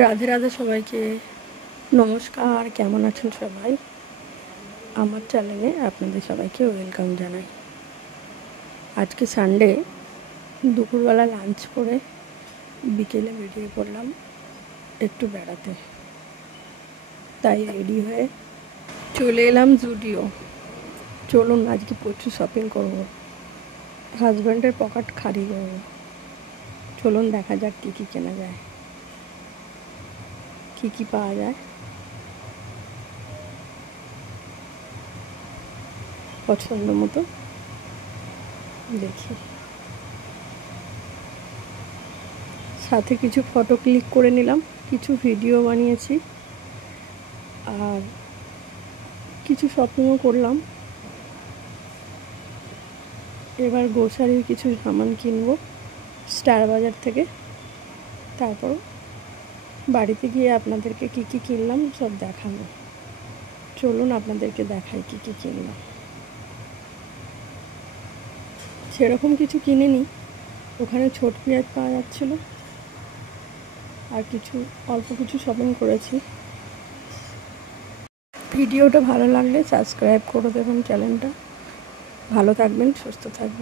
রাধে রাধে সবাইকে নমস্কার। কেমন আছেন সবাই? আমার চ্যানেলে আপনাদের সবাইকে ওয়েলকাম জানাই। আজকে সানডে, দুপুরবেলা লাঞ্চ করে বিকেলে বেরিয়ে পড়লাম একটু বেড়াতে। তাই রেডি হয়ে চলে এলাম জুডিও। চলুন আজকে প্রচুর শপিং করব, হাজব্যান্ডের পকেট খালি করব। চলুন দেখা যাক কী কী কেনা যায়, কী কী পাওয়া যায়। পছন্দ মতো দেখি, সাথে কিছু ফটো ক্লিক করে নিলাম, কিছু ভিডিও বানিয়েছি, আর কিছু শপিংও করলাম। এবার গ্রোসারির কিছু সামান কিনবো স্টার বাজার থেকে। তারপর বাড়িতে গিয়ে আপনাদেরকে কী কী কিনলাম সব দেখাবো। চলুন আপনাদেরকে দেখাই কী কী কিনলাম। সেরকম কিছু কিনিনি, ওখানে ছোট পেঁয়াজ পাওয়া যাচ্ছিলো, আর কিছু অল্প কিছু শপিং করেছি। ভিডিওটা ভালো লাগলে সাবস্ক্রাইব করে দেবেন চ্যানেলটা। ভালো থাকবেন, সুস্থ থাকবেন।